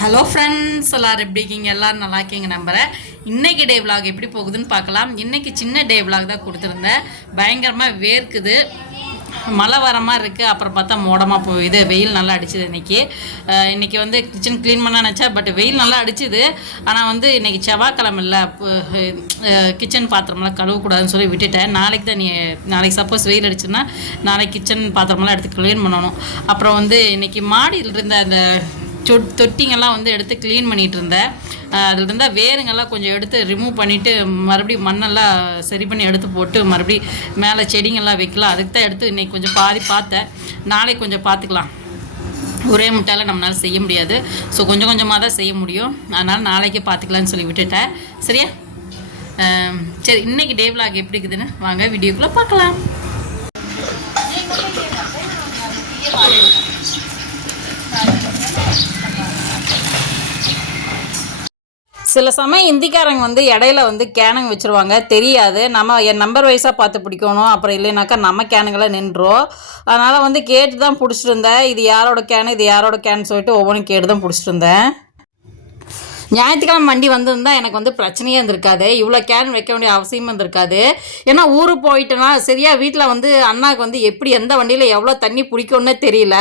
Hello friends எல்லோரும் எப்படி இருக்கீங்க? எல்லோரும் நல்லா இருக்கீங்க நம்புறேன். இன்றைக்கி டே விலாக் எப்படி போகுதுன்னு பார்க்கலாம். இன்றைக்கி சின்ன டே விலாக் தான் கொடுத்துருந்தேன். பயங்கரமாக வேர்க்குது. மழை வர மாதிரி இருக்குது அப்புறம் பார்த்தா மோடமாக போகுது. வெயில் நல்லா அடிச்சுது இன்னைக்கு. இன்றைக்கி வந்து கிச்சன் க்ளீன் பண்ண நினச்சா பட் வெயில் நல்லா அடிச்சுது. ஆனால் வந்து இன்னைக்கு செவ்வாய்க்கிழமை இல்லை. கிச்சன் பாத்திரமெல்லாம் கழுவக்கூடாதுன்னு சொல்லி விட்டுட்டேன். நாளைக்கு தான் நீ நாளைக்கு சப்போஸ் வெயில் அடிச்சுன்னா நாளைக்கு கிச்சன் பாத்திரமெல்லாம் எடுத்து க்ளீன் பண்ணணும். அப்புறம் வந்து இன்னைக்கு மாடியில் இருந்த அந்த சொ தொட்டிங்கெல்லாம் வந்து எடுத்து க்ளீன் பண்ணிகிட்டு இருந்தேன் அதில் இருந்தால் வேருங்கெல்லாம் கொஞ்சம் எடுத்து ரிமூவ் பண்ணிவிட்டு மறுபடியும் மண்ணெல்லாம் சரி பண்ணி எடுத்து போட்டு மறுபடியும் மேலே செடிங்கெல்லாம் வைக்கலாம். அதுக்கு தான் எடுத்து இன்றைக்கி கொஞ்சம் பாதி பார்த்தேன். நாளைக்கு கொஞ்சம் பார்த்துக்கலாம். ஒரே முட்டால நம்மளால் செய்ய முடியாது. ஸோ கொஞ்சம் கொஞ்சமாக தான் செய்ய முடியும். அதனால் நாளைக்கே பார்த்துக்கலான்னு சொல்லி விட்டுட்டேன். சரியா? சரி இன்னைக்கு டே vlog எப்படி இருக்குதுன்னு வாங்க வீடியோக்குள்ளே பார்க்கலாம். சில சமயம் இந்திக்காரங்க வந்து இடையில வந்து கேனுங்க வச்சுருவாங்க. தெரியாது. நம்ம என் நம்பர் வைஸாக பார்த்து பிடிக்கணும். அப்புறம் இல்லைனாக்கா நம்ம கேனுங்களை நின்றோம். அதனால் வந்து கேட்டு தான் பிடிச்சிட்டு இருந்தேன் இது யாரோட கேனு இது யாரோட கேன்னு சொல்லிட்டு ஒவ்வொன்றும் கேட்டு தான் பிடிச்சிட்டு இருந்தேன் ஞாயிற்றுக்கிழமை வண்டி வந்திருந்தால் எனக்கு வந்து பிரச்சனையே இருந்திருக்காது. இவ்வளோ கேன் வைக்க வேண்டிய அவசியமும் இருந்திருக்காது. ஏன்னா ஊருக்கு போயிட்டேன்னா சரியாக வீட்டில் வந்து அண்ணாவுக்கு வந்து எப்படி எந்த வண்டியில் எவ்வளோ தண்ணி பிடிக்கும்னே தெரியல.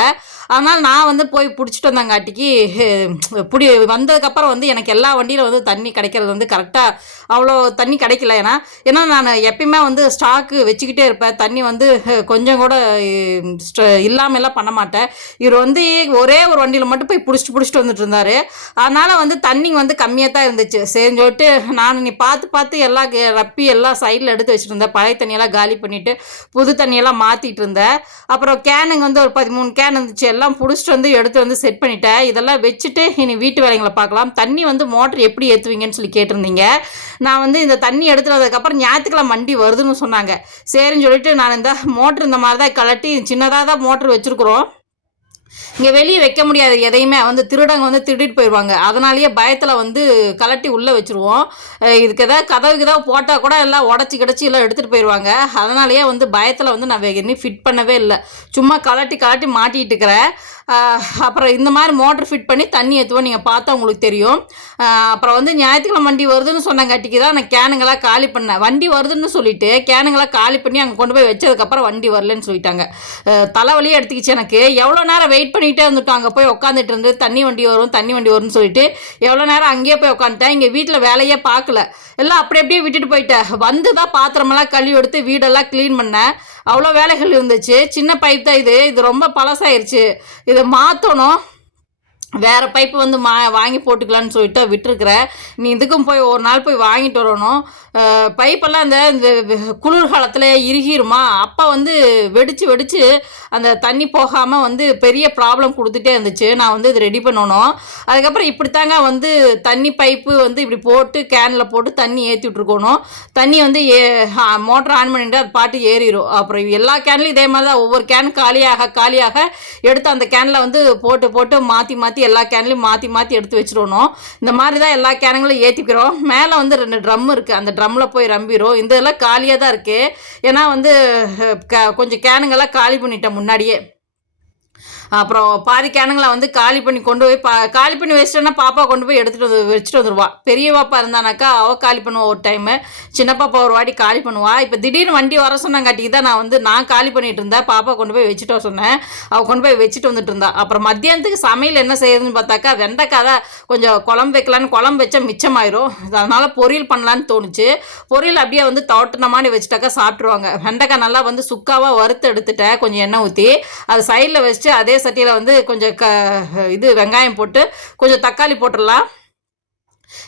அதனால் நான் வந்து போய் பிடிச்சிட்டு வந்தாங்காட்டிக்கு பிடி வந்ததுக்கப்புறம் வந்து எனக்கு எல்லா வண்டியில் வந்து தண்ணி கிடைக்கிறது வந்து கரெக்டாக அவ்வளோ தண்ணி கிடைக்கல. ஏன்னா ஏன்னா நான் எப்பயுமே வந்து ஸ்டாக்கு வச்சுக்கிட்டே இருப்பேன். தண்ணி வந்து கொஞ்சம் கூட இல்லாமலாம் எல்லாம் பண்ண மாட்டேன். இவர் வந்து ஒரே ஒரு வண்டியில் மட்டும் போய் பிடிச்சிட்டு பிடிச்சிட்டு வந்துட்டு இருந்தார். அதனால் வந்து தண்ணி வந்து கம்மியாக தான் இருந்துச்சு. சரின்னு சொல்லிட்டு நான் நீ பார்த்து பார்த்து எல்லா கே- ரப்பி எல்லாம் சைடில் எடுத்து வச்சுட்டு இருந்தேன். பழைய தண்ணியெல்லாம் காலி பண்ணிவிட்டு புது தண்ணியெல்லாம் மாற்றிட்டு இருந்தேன். அப்புறம் கேனுங்க வந்து ஒரு பதிமூணு கேன் இருந்துச்சு. எல்லாம் பிடிச்சிட்டு வந்து எடுத்து வந்து செட் பண்ணிட்டேன். இதெல்லாம் வச்சுட்டு இனி வீட்டு வேலைங்களை பார்க்கலாம். தண்ணி வந்து மோட்டர் எப்படி ஏற்றுவீங்கன்னு சொல்லி கேட்டிருந்தீங்க. நான் வந்து இந்த தண்ணி எடுத்துனதுக்கப்புறம் ஞாயிற்றுக்கிழமை வண்டி வருதுன்னு சொன்னாங்க. சரின்னு சொல்லிட்டு நான் இந்த மோட்ரு இந்த மாதிரி தான் கலட்டி சின்னதாக தான் மோட்ரு வச்சுருக்குறோம். இங்கே வெளியே வைக்க முடியாது. எதையுமே வந்து திருடங்க வந்து திருடிட்டு போயிடுவாங்க அதனாலேயே பயத்தில் வந்து கலட்டி உள்ளே வச்சுருவோம். இதுக்கு எதாவது கதவுக்கு ஏதாவது போட்டால் கூட எல்லாம் உடச்சி கிடச்சி எல்லாம் எடுத்துகிட்டு போயிடுவாங்க அதனாலேயே வந்து பயத்தில் வந்து நான் இன்னும் ஃபிட் பண்ணவே இல்லை. சும்மா கலட்டி கலட்டி மாட்டிகிட்டு இருக்கிறேன். அப்புறம் இந்த மாதிரி மோட்டர் ஃபிட் பண்ணி தண்ணி ஏற்றுவோம் நீங்கள் பார்த்தா உங்களுக்கு தெரியும். அப்புறம் வந்து ஞாயிற்றுக்கிழமை வண்டி வருதுன்னு சொன்னங்காட்டிக்கு தான் நான் கேனுங்கெல்லாம் காலி பண்ணேன். வண்டி வருதுன்னு சொல்லிட்டு கேனுங்கெல்லாம் காலி பண்ணி அங்கே கொண்டு போய் வச்சதுக்கப்புறம் வண்டி வரலன்னு சொல்லிட்டாங்க. தலைவலியே எடுத்துக்கிச்சு எனக்கு. எவ்வளோ நேரம் வெயிட் பண்ணிகிட்டே இருந்துட்டோம். அங்கே போய் உட்காந்துட்டு இருந்து தண்ணி வண்டி வரும் தண்ணி வண்டி வரும்னு சொல்லிட்டு எவ்வளோ நேரம் அங்கேயே போய் உட்காந்துட்டேன் இங்கே வீட்டில் வேலையே பார்க்கல. எல்லாம் அப்படி அப்படியே விட்டுட்டு போயிட்டேன். வந்து தான் பாத்திரமெல்லாம் கழுவி எடுத்து வீடெல்லாம் க்ளீன் பண்ணேன். அவ்வளோ வேலைகள் இருந்துச்சு. சின்ன பைப் தான் இது. இது ரொம்ப பழசாயிருச்சு. இதை மாற்றணும் வேறு பைப்பு வந்து மா வாங்கி போட்டுக்கலான்னு சொல்லிட்டு விட்டுருக்குறேன் நீ இதுக்கும் போய் ஒரு நாள் போய் வாங்கிட்டு வரணும். பைப்பெல்லாம் இந்த இந்த குளிர் காலத்தில் இறுகிருமா? அப்போ வந்து வெடிச்சு வெடிச்சு அந்த தண்ணி போகாமல் வந்து பெரிய ப்ராப்ளம் கொடுத்துட்டே இருந்துச்சு. நான் வந்து இது ரெடி பண்ணணும். அதுக்கப்புறம் இப்படித்தாங்க வந்து தண்ணி பைப்பு வந்து இப்படி போட்டு கேனில் போட்டு தண்ணி ஏற்றி விட்ருக்கணும் தண்ணி வந்து ஏ மோட்டர் ஆன் பண்ணிட்டு அது பாட்டு ஏறிடும் அப்புறம் எல்லா கேன்லையும் இதே மாதிரி தான் ஒவ்வொரு கேன் காலியாக காலியாக எடுத்து அந்த கேனில் வந்து போட்டு போட்டு மாற்றி மாற்றி எல்லா கேன்லையும் மாற்றி மாற்றி எடுத்து வச்சிடணும் இந்த மாதிரி தான் எல்லா கேனுங்களும் ஏற்றிக்கிறோம் மேலே வந்து ரெண்டு ட்ரம் இருக்குது அந்த ட்ரம்மில் போய் ரம்பிடும் இந்த இதெல்லாம் காலியாக தான் இருக்குது ஏன்னா வந்து க- கொஞ்சம் கேனுங்கெல்லாம் காலி பண்ணிட்டேன் முன்னாடியே. அப்புறம் பாதி கேனுங்களை வந்து காலி பண்ணி கொண்டு போய் பா காலி பண்ணி வச்சிட்டோன்னா பாப்பா கொண்டு போய் எடுத்துகிட்டு வந்து வச்சுட்டு வந்துடுவா பெரிய பாப்பா இருந்தானாக்கா அவள் காலி பண்ணுவா ஒரு டைமு சின்ன பாப்பா ஒரு வாட்டி காலி பண்ணுவா. இப்போ திடீர்னு வண்டி வர சொன்னாங்காட்டிக்கு தான் நான் வந்து நான் காலி பண்ணிட்டு இருந்தேன். பாப்பா கொண்டு போய் வச்சுட்டு வர சொன்னேன். அவள் கொண்டு போய் வச்சுட்டு வந்துட்டு இருந்தா. அப்புறம் மத்தியானத்துக்கு சமையல் என்ன செய்யுதுன்னு பார்த்தாக்கா வெண்டைக்காய் தான் கொஞ்சம் குழம்பு வைக்கலான்னு குழம்பு வச்சா மிச்சமாயிரும். அதனால் பொரியல் பண்ணலான்னு தோணுச்சு. பொரியல் அப்படியே வந்து தோட்டின மாதிரி வச்சுட்டாக்கா சாப்பிட்ருவாங்க வெண்டைக்காய் நல்லா வந்து சுக்காவாக வறுத்து எடுத்துட்டேன். கொஞ்சம் எண்ணெய் ஊற்றி அதை சைடில் வச்சுட்டு அதே சட்டியில் வந்து கொஞ்சம் க இது வெங்காயம் போட்டு கொஞ்சம் தக்காளி போட்டுடலாம்.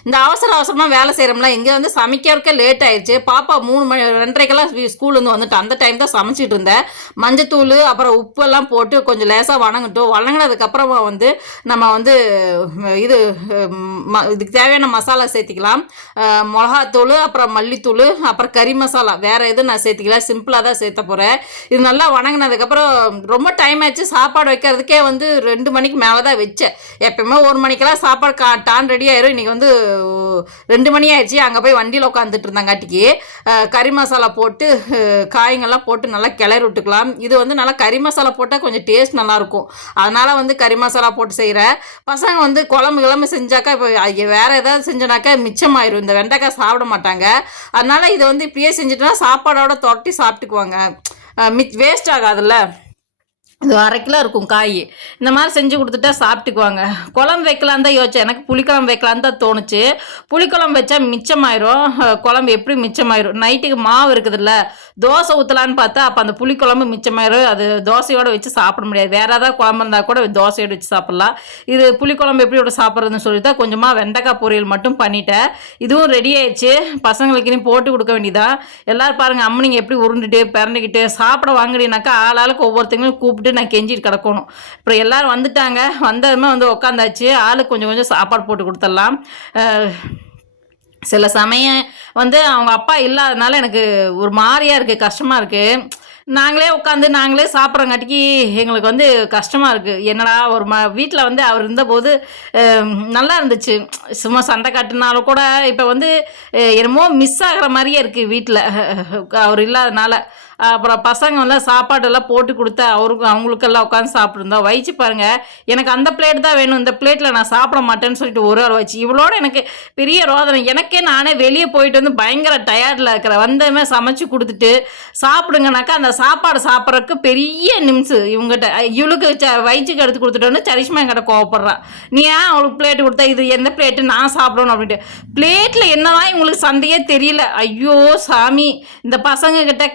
இந்த அவசர அவசரமாக வேலை செய்கிறோம்ல இங்கே வந்து சமைக்கிறதுக்கே லேட் ஆயிடுச்சு. பாப்பா மூணு மணி ரெண்டரைக்கெல்லாம் ஸ்கூல்லேருந்து வந்துட்டு. அந்த டைம் தான் சமைச்சிட்டு இருந்தேன். மஞ்சத்தூள் அப்புறம் உப்பெல்லாம் போட்டு கொஞ்சம் லேசாக வணங்கட்டும். வணங்கினதுக்கப்புறமா வந்து நம்ம வந்து இது ம- இதுக்கு தேவையான மசாலா சேர்த்திக்கலாம். மிளகாத்தூள் அப்புறம் மல்லித்தூள் அப்புறம் கறி மசாலா. வேறு எதுவும் நான் சேர்த்திக்கல. சிம்பிளாக தான் சேர்த்த போகிறேன் இது நல்லா வணங்கினதுக்கப்புறம் ரொம்ப டைம் ஆச்சு. சாப்பாடு வைக்கிறதுக்கே வந்து ரெண்டு மணிக்கு மேலே தான் வச்சேன். எப்பயுமே ஒரு மணிக்கெல்லாம் சாப்பாடு கா டான் ரெடி ஆயிரும். இன்றைக்கி வந்து ரெண்டு மணி ஆயிடுச்சு. அங்கே போய் வண்டியில் உட்காந்துட்டு இருந்தாங்காட்டிக்கு. கறி மசாலா போட்டு காய்ங்கள்லாம் போட்டு நல்லா கிளறி விட்டுக்கலாம். இது வந்து நல்லா கறி மசாலா போட்டால் கொஞ்சம் டேஸ்ட் நல்லாயிருக்கும். அதனால் வந்து கறி மசாலா போட்டு செய்கிறேன் பசங்க வந்து குழம்பு கிழம்பு செஞ்சாக்கா இப்போ வேறு ஏதாவது செஞ்சோனாக்கா மிச்சமாயிரும். இந்த வெண்டைக்காய் சாப்பிட மாட்டாங்க. அதனால் இதை வந்து இப்படியே செஞ்சுட்டோன்னா சாப்பாடோட தொட்டி சாப்பிட்டுக்குவாங்க. மிச் வேஸ்ட் ஆகாதுல்ல. இது அரை கிலோ இருக்கும் காய். இந்த மாதிரி செஞ்சு கொடுத்துட்டா சாப்பிட்டுக்குவாங்க. குழம்பு வைக்கலான்னு தான் யோசிச்சேன். எனக்கு புளிக்குழம்பு வைக்கலான்னு தான் தோணுச்சு. புளிக்குழம்பு வச்சா மிச்சமாயிரும். குழம்பு எப்படி மிச்சமாயிரும்? நைட்டுக்கு மாவு இருக்குதுல்ல தோசை ஊற்றலான்னு பார்த்தா அப்போ அந்த புளிக்குழம்பு மிச்சமாயிரும் அது தோசையோடு வச்சு சாப்பிட முடியாது. வேறு ஏதாவது குழம்பு இருந்தால் கூட தோசையோடு வச்சு சாப்பிட்லாம். இது புளிக்குழம்பு எப்படி விட சாப்பிட்றதுன்னு சொல்லி தான் கொஞ்சமாக வெண்டைக்காய் பொரியல் மட்டும் பண்ணிட்டேன். இதுவும் ரெடி ஆயிடுச்சு. பசங்களுக்கு இனி போட்டு கொடுக்க வேண்டியதான் எல்லோரும் பாருங்கள் அம்மனிங்க எப்படி உருண்டுட்டு பிறந்துக்கிட்டு சாப்பிட வாங்குறீனாக்கா ஆளாளுக்கு ஒவ்வொருத்தங்களும் கூப்பிட்டு நான் கெஞ்சிட்டு கிடக்கணும். அப்புறம் எல்லோரும் வந்துட்டாங்க. வந்ததுமே வந்து உட்காந்தாச்சு ஆளுக்கு கொஞ்சம் கொஞ்சம் சாப்பாடு போட்டு கொடுத்துடலாம். சில சமயம் வந்து அவங்க அப்பா இல்லாதனால எனக்கு ஒரு மாதிரியா இருக்குது கஷ்டமாக இருக்குது நாங்களே உட்காந்து நாங்களே சாப்பிட்றங்காட்டிக்கு எங்களுக்கு வந்து கஷ்டமாக இருக்குது என்னடா ஒரு ம வீட்டில் வந்து அவர் இருந்தபோது நல்லா இருந்துச்சு. சும்மா சண்டை காட்டுனாலும் கூட இப்போ வந்து என்னமோ மிஸ் ஆகிற மாதிரியே இருக்குது வீட்டில் அவர் இல்லாதனால அப்புறம் பசங்கெல்லாம் சாப்பாடெல்லாம் போட்டு கொடுத்தா அவருக்கு அவங்களுக்கெல்லாம் உட்காந்து சாப்பிட்ருந்தோம் வயிச்சு பாருங்கள் எனக்கு அந்த பிளேட் தான் வேணும். இந்த பிளேட்டில் நான் சாப்பிட மாட்டேன்னு சொல்லிட்டு ஒரு ஆள் வச்சு இவ்வளோட எனக்கு பெரிய ரோதனை. எனக்கே நானே வெளியே போயிட்டு வந்து பயங்கர டயர்டில் இருக்கிற வந்தமே சமைச்சு கொடுத்துட்டு சாப்பிடுங்கனாக்கா அந்த சாப்பாடு சாப்பிட்றதுக்கு பெரிய நிமிஷு இவங்ககிட்ட. இவளுக்கு ச வயிற்றுக்கு எடுத்து கொடுத்துட்டோன்னு சரிஷ்மா என்கிட்ட கோவப்படுறான் நீ ஏன் அவளுக்கு பிளேட் கொடுத்தா? இது எந்த பிளேட்டு நான் சாப்பிடணும் அப்படின்ட்டு. பிளேட்டில் என்னதான் இவங்களுக்கு சந்தையே தெரியல. ஐயோ சாமி. இந்த பசங்க கிட்ட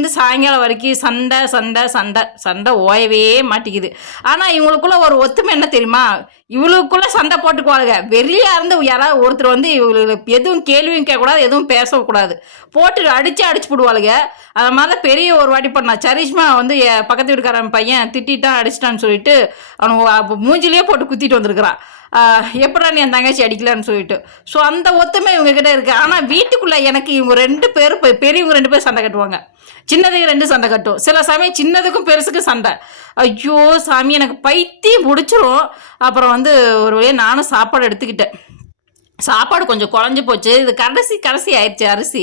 காலையிலேருந்து சாயங்காலம் வரைக்கும் சண்டை சண்டை சண்டை சண்டை ஓயவே மாட்டேங்குது. ஆனால் இவங்களுக்குள்ள ஒரு ஒத்துமை என்ன தெரியுமா? இவளுக்குள்ளே சண்டை போட்டுக்குவாளுங்க. வெளியாக இருந்து யாராவது ஒருத்தர் வந்து இவங்களுக்கு எதுவும் கேள்வியும் கேட்கக்கூடாது எதுவும் பேசக்கூடாது. போட்டு அடித்து அடிச்சு போடுவாளுங்க. அது மாதிரி தான் பெரிய ஒரு வாட்டி பண்ணா. சரிஷ்மா வந்து பக்கத்து வீட்டுக்காரன் பையன் திட்டிட்டான் அடிச்சிட்டான்னு சொல்லிட்டு அவனுக்கு மூஞ்சிலேயே போட்டு குத்திட்டு வந்திருக்கிறான். எப்படா நீ என் தங்கச்சி அடிக்கலான்னு சொல்லிட்டு. ஸோ அந்த ஒத்துமை இவங்க கிட்ட இருக்கு. ஆனால் வீட்டுக்குள்ள எனக்கு இவங்க ரெண்டு பேர் பெ- பெரியவங்க ரெண்டு பேரும் சண்டை கட்டுவாங்க. சின்னதுக்கு ரெண்டு சண்டை கட்டும். சில சமயம் சின்னதுக்கும் பெருசுக்கும் சண்டை. ஐயோ சாமி எனக்கு பைத்தியம் பிடிச்சிரும். அப்புறம் வந்து ஒரு வழியாக நானும் சாப்பாடு எடுத்துக்கிட்டேன். சாப்பாடு கொஞ்சம் குழஞ்சி போச்சு. இது கடைசி கடைசி ஆயிடுச்சு அரிசி.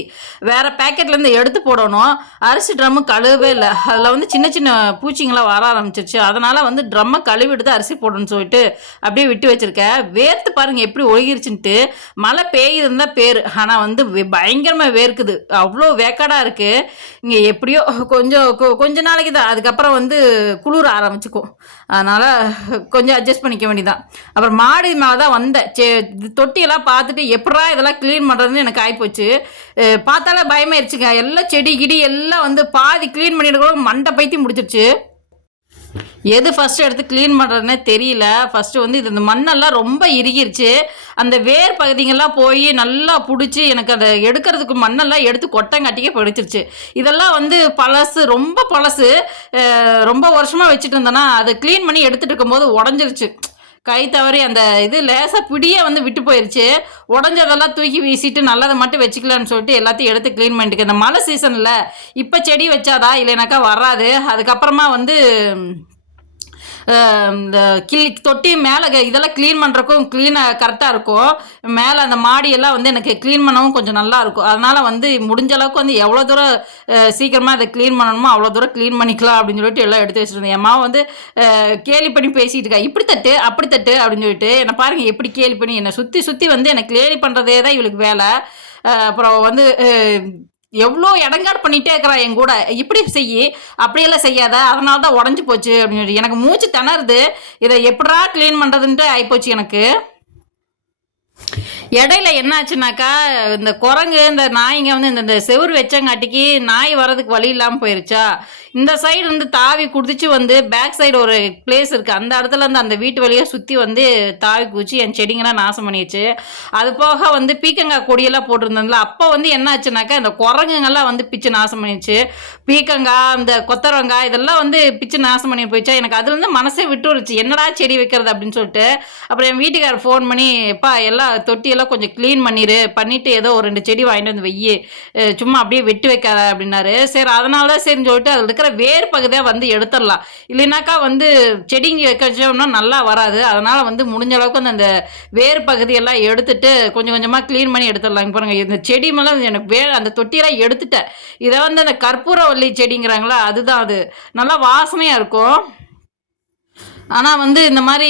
வேறு பேக்கெட்லேருந்து எடுத்து போடணும். அரிசி ட்ரம்மு கழுவவே இல்லை. அதில் வந்து சின்ன சின்ன பூச்சிங்களாம் வர ஆரம்பிச்சிருச்சு. அதனால் வந்து ட்ரம்மை கழுவிட்டு தான் அரிசி போடணும்னு சொல்லிட்டு அப்படியே விட்டு வச்சுருக்கேன் வேர்த்து பாருங்கள் எப்படி ஒழுகிருச்சுன்ட்டு. மழை பெய்யுதுன்னு தான் பேர். ஆனால் வந்து பயங்கரமாக வேர்க்குது. அவ்வளோ வேக்காடாக இருக்குது இங்கே எப்படியோ கொஞ்சம் கொஞ்ச நாளைக்கு தான் அதுக்கப்புறம் வந்து குளிர ஆரம்பிச்சுக்கும். அதனால் கொஞ்சம் அட்ஜஸ்ட் பண்ணிக்க வேண்டியதான் அப்புறம் மாடி மேலே தான் வந்தேன். சே தொட்டியெல்லாம் பார்த்துட்டு எப்படா இதெல்லாம் க்ளீன் பண்ணுறதுன்னு எனக்கு ஆகிப்போச்சு பார்த்தாலே பயமாயிருச்சுங்க. எல்லாம் செடி கிடி எல்லாம் வந்து பாதி க்ளீன் பண்ணிட்டு கூட மண்டை பைத்தி முடிச்சிருச்சு எது ஃபஸ்ட்டு எடுத்து க்ளீன் பண்ணுறதுனே தெரியல. ஃபஸ்ட்டு வந்து இது இந்த மண்ணெல்லாம் ரொம்ப இறுகிருச்சு. அந்த வேர் பகுதிங்கெல்லாம் போய் நல்லா பிடிச்சி எனக்கு அதை எடுக்கிறதுக்கு மண்ணெல்லாம் எடுத்து கொட்டங்காட்டிக்கே பிடிச்சிருச்சு. இதெல்லாம் வந்து பழசு ரொம்ப பழசு. ரொம்ப வருஷமாக வச்சுட்டு இருந்தேன்னா அதை க்ளீன் பண்ணி எடுத்துகிட்டு இருக்கும்போது உடஞ்சிருச்சு. கை தவறி அந்த இது லேசாக பிடியே வந்து விட்டு போயிடுச்சு உடஞ்சதெல்லாம் தூக்கி வீசிட்டு நல்லதை மட்டும் வச்சுக்கலான்னு சொல்லிட்டு எல்லாத்தையும் எடுத்து க்ளீன் பண்ணிட்டு இந்த மழை சீசனில் இப்போ செடி வச்சாதா இல்லைனாக்கா வராது. அதுக்கப்புறமா வந்து இந்த கிளி தொட்டி மேலே இதெல்லாம் க்ளீன் பண்ணுறக்கும் க்ளீனாக கரெக்டாக இருக்கும். மேலே அந்த மாடியெல்லாம் வந்து எனக்கு க்ளீன் பண்ணவும் கொஞ்சம் நல்லா இருக்கும். அதனால் வந்து முடிஞ்ச அளவுக்கு வந்து எவ்வளோ தூரம் சீக்கிரமாக அதை க்ளீன் பண்ணணுமோ அவ்வளோ தூரம் க்ளீன் பண்ணிக்கலாம் அப்படின்னு சொல்லிட்டு எல்லாம் எடுத்து வச்சுருந்தேன். என் மாவு வந்து கேலி பண்ணி பேசிகிட்டு இருக்கா இப்படி தட்டு அப்படி தட்டு அப்படின்னு சொல்லிட்டு என்னை பாருங்கள் எப்படி கேலி பண்ணி என்னை சுற்றி சுற்றி வந்து எனக்கு கேலி பண்ணுறதே தான் இவளுக்கு வேலை. அப்புறம் வந்து எவ்வளோ இடங்காடு பண்ணிகிட்டே இருக்கிறா என் கூட. இப்படி செய் அப்படியெல்லாம் செய்யாத. அதனால தான் உடஞ்சி போச்சு அப்படின்னு. எனக்கு மூச்சு திணறுது. இதை எப்படா க்ளீன் பண்ணுறதுன்ட்டு ஆகிப்போச்சு எனக்கு. இடையில என்ன ஆச்சுனாக்கா இந்த குரங்கு இந்த நாய்ங்க வந்து இந்த இந்த செவுரு வச்சங்காட்டிக்கு நாய் வர்றதுக்கு வழி இல்லாமல் போயிருச்சா? இந்த சைடு வந்து தாவி குதிச்சு வந்து பேக் சைடு ஒரு பிளேஸ் இருக்குது அந்த இடத்துல இருந்து அந்த வீட்டு வழியாக சுற்றி வந்து தாவி குதிச்சு என் செடிங்கெல்லாம் நாசம் பண்ணிடுச்சு. அது போக வந்து பீக்கங்காய் கொடியெல்லாம் போட்டிருந்ததுல அப்போ வந்து என்ன ஆச்சுனாக்கா இந்த குரங்குங்கெல்லாம் வந்து பிச்சு நாசம் பண்ணிடுச்சு. பீக்கங்காய் இந்த கொத்தரங்காய் இதெல்லாம் வந்து பிச்சு நாசம் பண்ணி போயிடுச்சா? எனக்கு அதுலேருந்து மனசே விட்டுருச்சு என்னடா செடி வைக்கிறது அப்படின்னு சொல்லிட்டு. அப்புறம் என் வீட்டுக்காரர் ஃபோன் பண்ணி எப்பா எல்லாம் தொட்டியெல்லாம் கொஞ்சம் க்ளீன் பண்ணிடு பண்ணிட்டு ஏதோ ஒரு ரெண்டு செடி வாங்கிட்டு வந்து வெய்யி சும்மா அப்படியே வெட்டி வைக்காத அப்படின்னாரு. சரி அதனால தான் சரின்னு சொல்லிட்டு அதில் இருக்கிற இருக்கிற வேர் பகுதியை வந்து எடுத்துடலாம். இல்லைனாக்கா வந்து செடிங்க வைக்கச்சோம்னா நல்லா வராது. அதனால் வந்து முடிஞ்ச அளவுக்கு அந்த- அந்த வேர் பகுதியெல்லாம் எடுத்துட்டு கொஞ்சம் கொஞ்சமாக க்ளீன் பண்ணி எடுத்துடலாம். பாருங்கள் பாருங்க இந்த செடி மேலே எனக்கு வே அந்த தொட்டியெல்லாம் எடுத்துட்டேன். இதை வந்து அந்த கற்பூரவல்லி செடிங்கிறாங்களா அதுதான் அது. நல்லா வாசனையாக இருக்கும். ஆனால் வந்து இந்த மாதிரி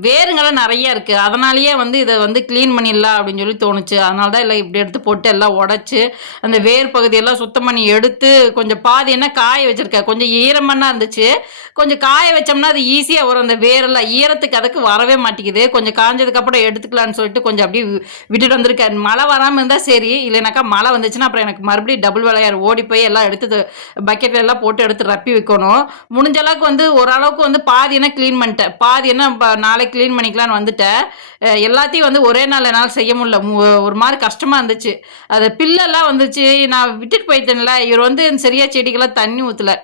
வேருங்கெல்லாம் நிறைய இருக்குது அதனாலேயே வந்து இதை வந்து க்ளீன் பண்ணிடலாம் அப்படின்னு சொல்லி தோணுச்சு. அதனால தான் எல்லாம் இப்படி எடுத்து போட்டு எல்லாம் உடச்சி அந்த வேர் பகுதியெல்லாம் சுத்தம் பண்ணி எடுத்து கொஞ்சம் பாதி என்ன காய வச்சுருக்கேன் கொஞ்சம் ஈரமண்ணாக இருந்துச்சு. கொஞ்சம் காய வச்சோம்னா அது ஈஸியாக வரும். அந்த வேரெல்லாம் ஈரத்துக்கு அதுக்கு வரவே மாட்டேங்குது. கொஞ்சம் காஞ்சதுக்கப்புறம் எடுத்துக்கலான்னு சொல்லிட்டு கொஞ்சம் அப்படியே வி- விட்டுட்டு வந்திருக்கேன் மழை வராமல் இருந்தால் சரி. இல்லைனாக்கா மழை வந்துச்சுன்னா அப்புறம் எனக்கு மறுபடியும் டபுள் விளையார் ஓடி போய் எல்லாம் எடுத்து பக்கெட்ல எல்லாம் போட்டு எடுத்து ரப்பி வைக்கணும். முடிஞ்ச அளவுக்கு வந்து ஓரளவுக்கு வந்து பாதி என்ன க்ளீன் பண்ணிட்டேன். பாதி என்ன ப- நாளைக்கு க்ளீன் பண்ணிக்கலாம்னு வந்துட்டேன். எல்லாத்தையும் வந்து ஒரே நாள் என்னால் செய்ய முடியல. மு- ஒரு மாதிரி கஷ்டமாக இருந்துச்சு. அது பில்லெல்லாம் வந்துச்சு. நான் விட்டுட்டு போயிட்டேன்ல. இவர் வந்து சரியாக செடிக்கெல்லாம் தண்ணி ஊற்றல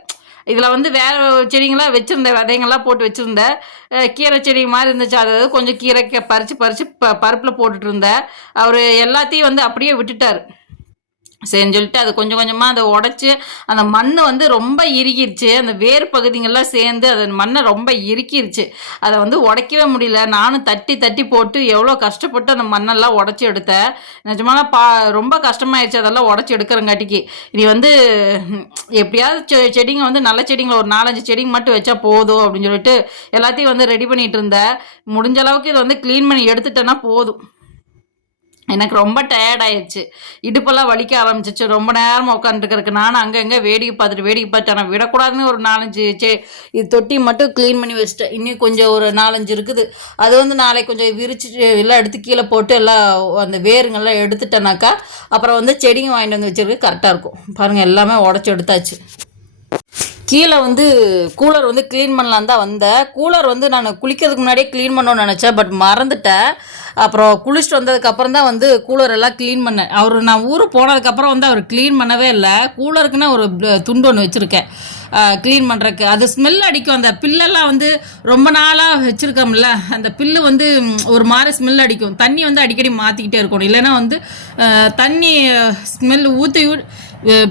இதில் வந்து வேறு செடிங்களாம் வச்சுருந்தேன். விதைங்கள்லாம் போட்டு வச்சுருந்தேன். கீரை செடி மாதிரி இருந்துச்சு. அது கொஞ்சம் கீரை பறித்து பறித்து ப பருப்பில் போட்டுட்டு இருந்தேன். அவர் எல்லாத்தையும் வந்து அப்படியே விட்டுட்டார். சரின்னு சொல்லிட்டு அது கொஞ்சம் கொஞ்சமாக அதை உடச்சி அந்த மண் வந்து ரொம்ப இறுகிருச்சு. அந்த வேர் பகுதிங்கள்லாம் சேர்ந்து அது மண்ணை ரொம்ப இறுக்கிருச்சு. அதை வந்து உடைக்கவே முடியல. நானும் தட்டி தட்டி போட்டு எவ்வளோ கஷ்டப்பட்டு அந்த மண்ணெல்லாம் உடச்சி எடுத்தேன். நிஜமான பா ரொம்ப கஷ்டமாயிருச்சு அதெல்லாம் உடச்சி எடுக்கிறங்காட்டிக்கு. இனி வந்து எப்படியாவது செ- செடிங்க வந்து நல்ல செடிங்களை ஒரு நாலஞ்சு செடிங்க மட்டும் வச்சா போதும் அப்படின்னு சொல்லிட்டு எல்லாத்தையும் வந்து ரெடி பண்ணிகிட்டு இருந்தேன். முடிஞ்ச அளவுக்கு இதை வந்து க்ளீன் பண்ணி எடுத்துட்டேன்னா போதும். எனக்கு ரொம்ப டயர்ட் ஆயிடுச்சு இடுப்பெல்லாம் வலிக்க ஆரம்பிச்சிச்சு. ரொம்ப நேரம் உட்காந்துருக்கிறதுக்கு நானும் அங்கங்கே வேடிக்கை பார்த்துட்டு வேடிக்கை பார்த்தேன் ஆனால் விடக்கூடாதுன்னு ஒரு நாலஞ்சு சே இது தொட்டி மட்டும் க்ளீன் பண்ணி வச்சிட்டேன். இன்னும் கொஞ்சம் ஒரு நாலஞ்சு இருக்குது. அது வந்து நாளைக்கு கொஞ்சம் விரிச்சு எல்லாம் எடுத்து கீழே போட்டு எல்லாம் அந்த வேருங்கெல்லாம் எடுத்துட்டேனாக்கா அப்புறம் வந்து செடிங்க வாங்கிட்டு வந்து வச்சிருக்கு கரெக்டாக இருக்கும். பாருங்கள் எல்லாமே உடச்சி எடுத்தாச்சு. கீழே வந்து கூலர் வந்து க்ளீன் பண்ணலான் தான் வந்தேன். கூலர் வந்து நான் குளிக்கிறதுக்கு முன்னாடியே க்ளீன் பண்ணணும்னு நினச்சேன். பட் மறந்துட்டேன். அப்புறம் குளிச்சுட்டு வந்ததுக்கப்புறம் தான் வந்து கூலர் எல்லாம் க்ளீன் பண்ணேன். அவர் நான் ஊருக்கு போனதுக்கப்புறம் வந்து அவர் க்ளீன் பண்ணவே இல்லை. கூலருக்குன்னு ஒரு துண்டு ஒன்று வச்சுருக்கேன். க்ளீன் பண்ணுறக்கு அது ஸ்மெல் அடிக்கும். அந்த பில்லெல்லாம் வந்து ரொம்ப நாளாக வச்சுருக்கோம்ல. அந்த பில்லு வந்து ஒரு மாதிரி ஸ்மெல் அடிக்கும். தண்ணி வந்து அடிக்கடி மாற்றிக்கிட்டே இருக்கணும். இல்லைன்னா வந்து தண்ணி ஸ்மெல் ஊற்றி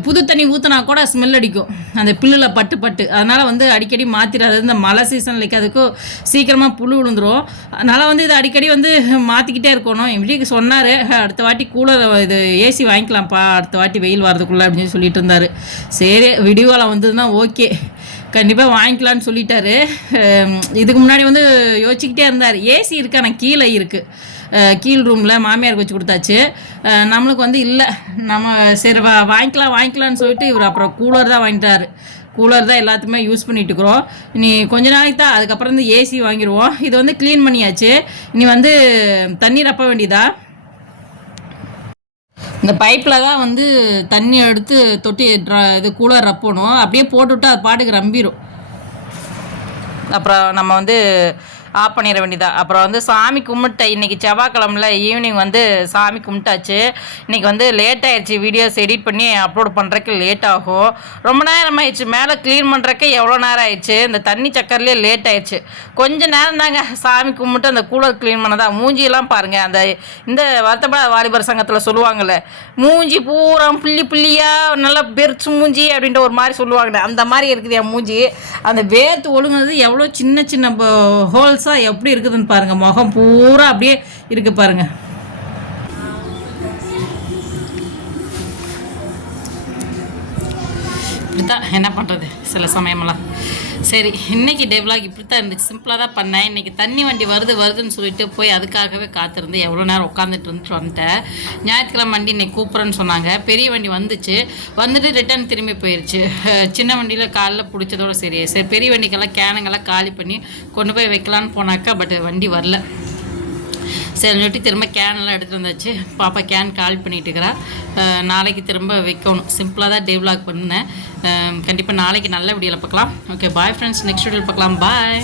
புது தண்ணி ஊற்றினா கூட ஸ்மெல் அடிக்கும். அந்த பில்லில் பட்டு பட்டு. அதனால் வந்து அடிக்கடி மாற்றிடாது இந்த மழை சீசன் அதுக்கும் சீக்கிரமாக புழு விழுந்துடும் அதனால் வந்து இது அடிக்கடி வந்து மாற்றிக்கிட்டே இருக்கணும். என் வீட்டுக்கு சொன்னார். அடுத்த வாட்டி கூலர் இது ஏசி வாங்கிக்கலாம்ப்பா. அடுத்த வாட்டி வெயில் வரதுக்குள்ளே அப்படின்னு சொல்லிட்டு இருந்தார். சரி விடிவாலம் வந்ததுன்னா ஓகே கண்டிப்பாக வாங்கிக்கலான்னு சொல்லிட்டாரு. இதுக்கு முன்னாடி வந்து யோசிச்சுக்கிட்டே இருந்தார். ஏசி இருக்கு ஆனால் கீழே இருக்குது கீழ் ரூமில் மாமியாருக்கு வச்சு கொடுத்தாச்சு. நம்மளுக்கு வந்து இல்லை. நம்ம சரி வா வாங்கிக்கலாம் வாங்கிக்கலாம்னு சொல்லிட்டு இவர் அப்புறம் கூலர் தான் வாங்கிட்டாரு. கூலர் தான் எல்லாத்துக்குமே யூஸ் பண்ணிட்டு இருக்கிறோம். இனி கொஞ்ச நாளைக்கு தான் அதுக்கப்புறம் வந்து ஏசி வாங்கிடுவோம் இது வந்து க்ளீன் பண்ணியாச்சு. இனி வந்து தண்ணீர் ரப்ப வேண்டியதா? இந்த பைப்பில் தான் வந்து தண்ணி எடுத்து தொட்டி ட்ர- இது கூலர் ரப்பணும். அப்படியே போட்டுவிட்டா அது பாட்டுக்கு ரம்பிடும் அப்புறம் நம்ம வந்து ஆஃப் பண்ணிட வேண்டியதாக அப்புறம் வந்து சாமி கும்பிட்ட இன்னைக்கு செவ்வாய்க்கிழமில் ஈவினிங் வந்து சாமி கும்பிட்டாச்சு. இன்னைக்கு வந்து லேட் ஆயிடுச்சு வீடியோஸ் எடிட் பண்ணி அப்லோட் பண்ணுறக்கு லேட் ஆகும். ரொம்ப நேரம் ஆயிடுச்சு. மேலே க்ளீன் பண்ணுறக்கு எவ்வளோ நேரம் ஆயிடுச்சு? இந்த தண்ணி சக்கர்லேயே லேட் ஆயிடுச்சு கொஞ்ச நேரம் தாங்க சாமி கும்பிட்டு அந்த கூலர் க்ளீன் பண்ணதா. மூஞ்சியெல்லாம் பாருங்கள் அந்த இந்த வருத்தப்பட வாலிபர் சங்கத்தில் சொல்லுவாங்கள்ல மூஞ்சி பூரா புள்ளி புள்ளியாக நல்லா பெருச்சு மூஞ்சி அப்படின்ற ஒரு மாதிரி சொல்லுவாங்கல்ல. அந்த மாதிரி இருக்குது என் மூஞ்சி. அந்த வேர்த்து ஒழுங்குனது எவ்வளோ சின்ன சின்ன ஹோல்ஸ் ஹோல்ஸாக எப்படி இருக்குதுன்னு பாருங்கள் முகம் பூரா அப்படியே இருக்குது பாருங்கள் பாருங்க இப்படித்தான் என்ன பண்ணுறது சில சமயமெல்லாம். சரி இன்னைக்கு டே இப்படி தான் இருந்துச்சு. சிம்பிளாக தான் பண்ணேன். இன்றைக்கி தண்ணி வண்டி வருது வருதுன்னு சொல்லிட்டு போய் அதுக்காகவே காத்திருந்து எவ்வளோ நேரம் உட்காந்துட்டு இருந்துட்டு வந்துட்டேன். ஞாயிற்றுக்கிழமை வண்டி இன்னைக்கு கூப்பிட்றேன்னு சொன்னாங்க. பெரிய வண்டி வந்துச்சு. வந்துட்டு ரிட்டர்ன் திரும்பி போயிடுச்சு சின்ன வண்டியில் காலைல பிடிச்சதோட சரி சரி பெரிய வண்டிக்கெல்லாம் கேனுங்கெல்லாம் காலி பண்ணி கொண்டு போய் வைக்கலான்னு போனாக்கா பட் வண்டி வரல. சரி சொல்லிட்டு திரும்ப கேன்லாம் எடுத்துகிட்டு வந்தாச்சு. பாப்பா கேன் கால் பண்ணிட்டு இருக்கிறா. நாளைக்கு திரும்ப வைக்கணும். சிம்பிளாக தான் டே பண்ணேன். கண்டிப்பாக நாளைக்கு நல்ல வீடியோவில் பார்க்கலாம். ஓகே பாய் ஃப்ரெண்ட்ஸ் நெக்ஸ்ட் வீடியோவில் பார்க்கலாம். பாய்